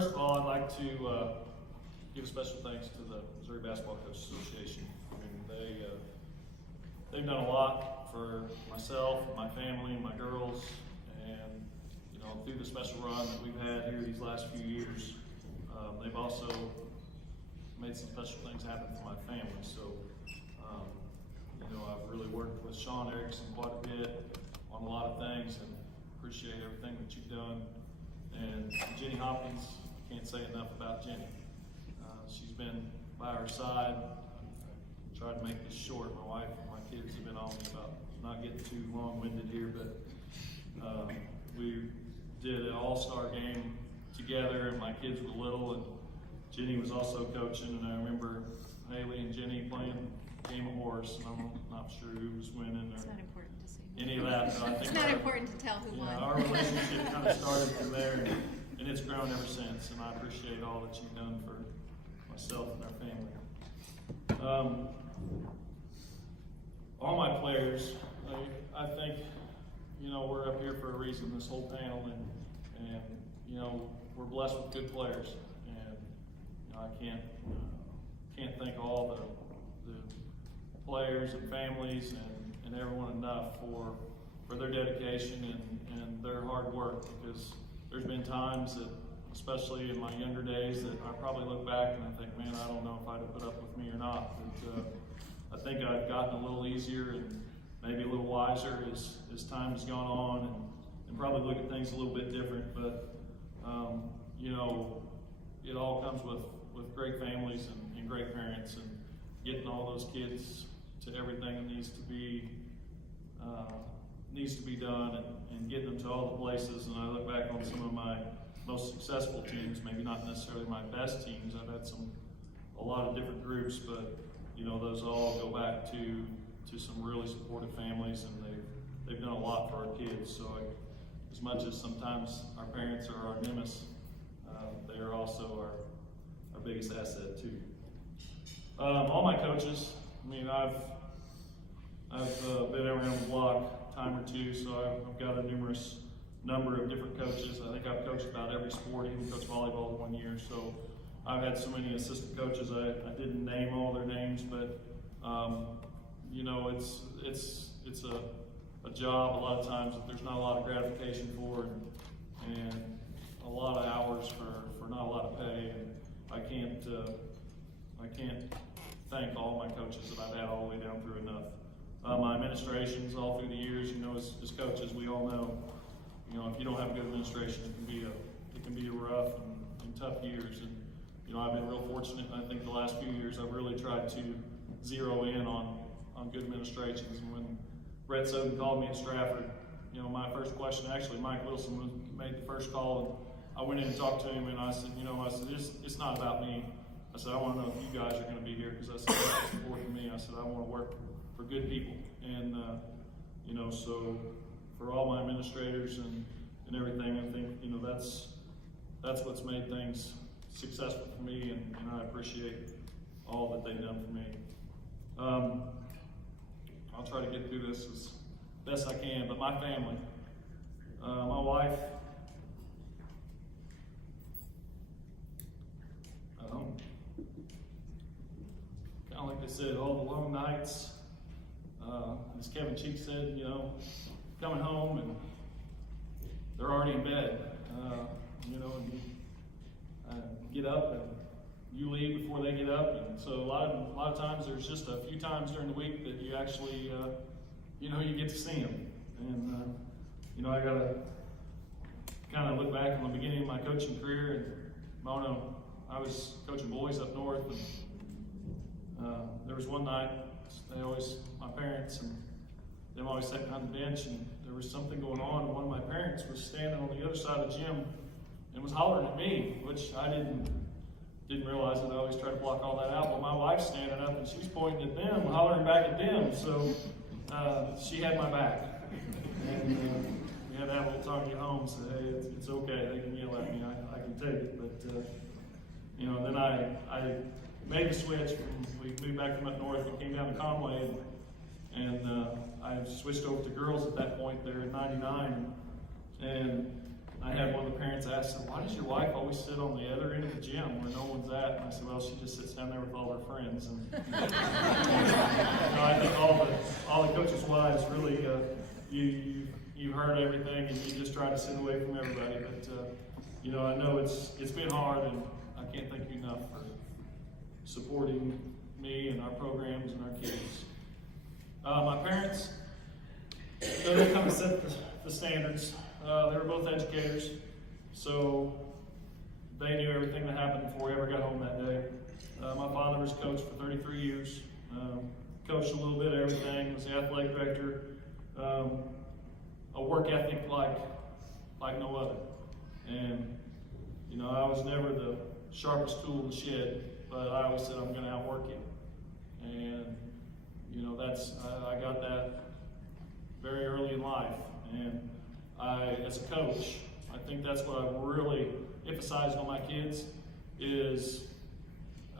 First of all, I'd like to give a special thanks to the Missouri Basketball Coaches Association. I mean, they've done a lot for myself, my family, my girls, and through the special run that we've had here these last few years, they've also made some special things happen for my family. So, I've really worked with Sean Erickson quite a bit on a lot of things, and appreciate everything that you've done. And Jenny Hopkins, I can't say enough about Jenny. She's been by our side. I tried to make this short. My wife and my kids have been on me about not getting too long-winded here, but we did an all-star game together, and my kids were little, and Jenny was also coaching, and I remember Haley and Jenny playing a game of horse, and I'm not sure who was winning It's or not important to say. any of that. But I think It's not important to tell who won. our relationship kind of started from there, and it's grown ever since, and I appreciate all that you've done for myself and our family. All my players, I think, we're up here for a reason, this whole panel, and we're blessed with good players, and I can't thank all the players and families and everyone enough for their dedication and their hard work, because there's been times that, especially in my younger days, that I probably look back and I think, man, I don't know if I'd have put up with me or not. But I think I've gotten a little easier and maybe a little wiser as time has gone on, and probably look at things a little bit different. But it all comes with great families and great parents, and getting all those kids to everything that needs to be done, and getting them to all the places. And I look back on some of my most successful teams, maybe not necessarily my best teams. I've had a lot of different groups, but those all go back to some really supportive families, and they've done a lot for our kids. So as much as sometimes our parents are our nemesis, they are also our biggest asset too. All my coaches, I've been around the block a time or two, so I've got a numerous number of different coaches. I think I've coached about every sport, even coached volleyball 1 year. So I've had so many assistant coaches. I didn't name all their names, but it's a job a lot of times that there's not a lot of gratification for, and a lot of hours for not a lot of pay. And I can't thank all my coaches that I've had all the way down through enough. My administrations all through the years, as coaches, we all know, if you don't have a good administration, it can be a rough and tough years. And I've been real fortunate, and I think the last few years I've really tried to zero in on good administrations. And when Brett Soden called me at Strafford, my first question, actually Mike Wilson made the first call, and I went in and talked to him, and I said, it's not about me. I said, I want to know if you guys are going to be here, because I said, that's important to me. I said, I want to work for good people. And, so for all my administrators and everything, I think, that's what's made things successful for me, and I appreciate all that they've done for me. I'll try to get through this as best I can, but my family, my wife, kind of like they said, all the long nights, as Kevin Cheek said, coming home and they're already in bed, and you get up and you leave before they get up, and so a lot of times there's just a few times during the week that you actually, you get to see them. And I gotta kind of look back on the beginning of my coaching career, and Mono, I was coaching boys up north, and there was one night, my parents and them always sat behind the bench, and there was something going on, and one of my parents was standing on the other side of the gym and was hollering at me, which I didn't realize it. I always try to block all that out. But my wife's standing up and she's pointing at them, hollering back at them. So she had my back. And we had to have a little talk at home, say, hey, it's okay. They can yell at me. I can take it. But then I made the switch. We moved back from up north and came down to Conway, and I switched over to girls at that point there in '99. And I had one of the parents ask, why does your wife always sit on the other end of the gym where no one's at? And I said, well, she just sits down there with all her friends. And I think all the coaches' wives really, you heard everything, and you just try to sit away from everybody. But I know it's been hard, and I can't thank you enough for supporting me and our programs and our kids. My parents, they kind of set the standards. They were both educators, so they knew everything that happened before we ever got home that day. My father was coach for 33 years, coached a little bit of everything, was the athletic director, a work ethic like no other. And, I was never the sharpest tool in the shed, but I always said I'm going to outwork you. And, I got that very early in life. And as a coach, I think that's what I've really emphasized on my kids is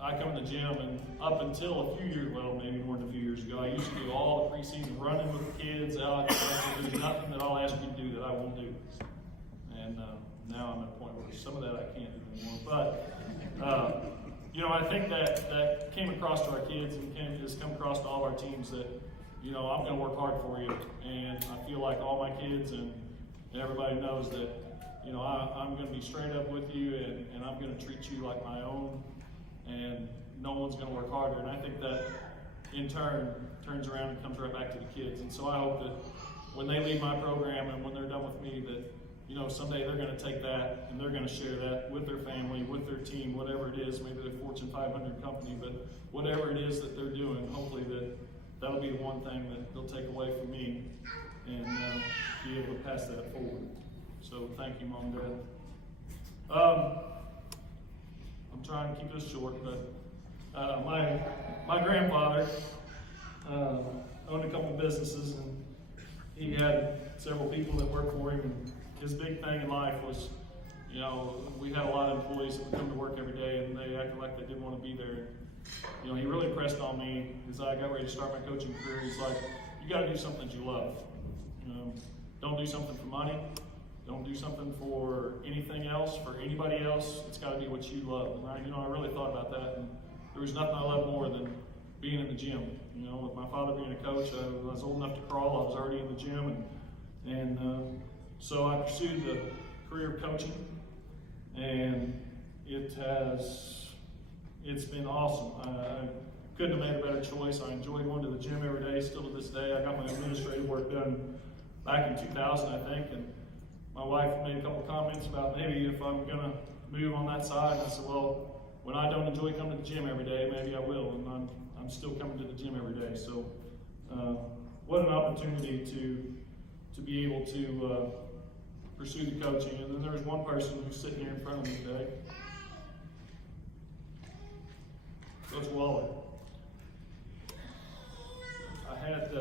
I come to the gym, and up until a few years, well, maybe more than a few years ago, I used to do all the preseason running with the kids out. There's nothing that I'll ask you to do that I won't do. And now I'm at a point where some of that I can't do anymore. But, I think that came across to our kids and has come across to all our teams that, I'm going to work hard for you. And I feel like all my kids and everybody knows that, I'm going to be straight up with you, and I'm going to treat you like my own. And no one's going to work harder. And I think that, in turn, turns around and comes right back to the kids. And so I hope that when they leave my program and when they're done with me, that, someday they're going to take that and they're going to share that with their family, with their team, whatever it is. Maybe they're Fortune 500 company, but whatever it is that they're doing, hopefully that'll be the one thing that they'll take away from me and be able to pass that forward. So thank you, Mom and Dad. I'm trying to keep this short, but my grandfather owned a couple businesses, and he had several people that worked for him. And his big thing in life was, we had a lot of employees that would come to work every day, and they acted like they didn't want to be there. He really impressed on me as I got ready to start my coaching career. He's like, you got to do something that you love. Don't do something for money. Don't do something for anything else, for anybody else. It's got to be what you love. And I really thought about that. And there was nothing I loved more than being in the gym. With my father being a coach, I was old enough to crawl. I was already in the gym, and so I pursued the career of coaching, and it's been awesome. I couldn't have made a better choice. I enjoy going to the gym every day, still to this day. I got my administrative work done back in 2000, I think, and my wife made a couple comments about maybe if I'm going to move on that side. And I said, well, when I don't enjoy coming to the gym every day, maybe I will. And I'm still coming to the gym every day. So what an opportunity to be able to pursue the coaching. And then there's one person who's sitting here in front of me today, Coach Waller. I had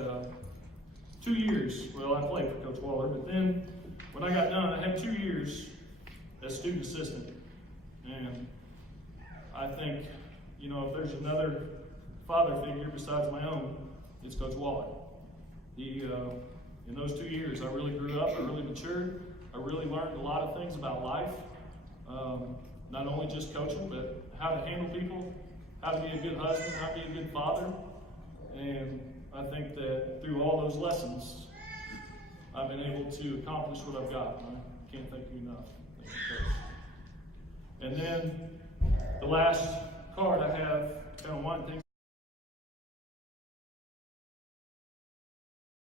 2 years. Well, I played for Coach Waller, but then when I got done, I had 2 years as student assistant. And I think, if there's another father figure besides my own, it's Coach Waller. In those 2 years, I really grew up, I really matured, I really learned a lot of things about life. Not only just coaching, but how to handle people, how to be a good husband, how to be a good father. And I think that through all those lessons, I've been able to accomplish what I've got. I can't thank you enough. Thank you, Coach. And then the last card I have, kind of one thing.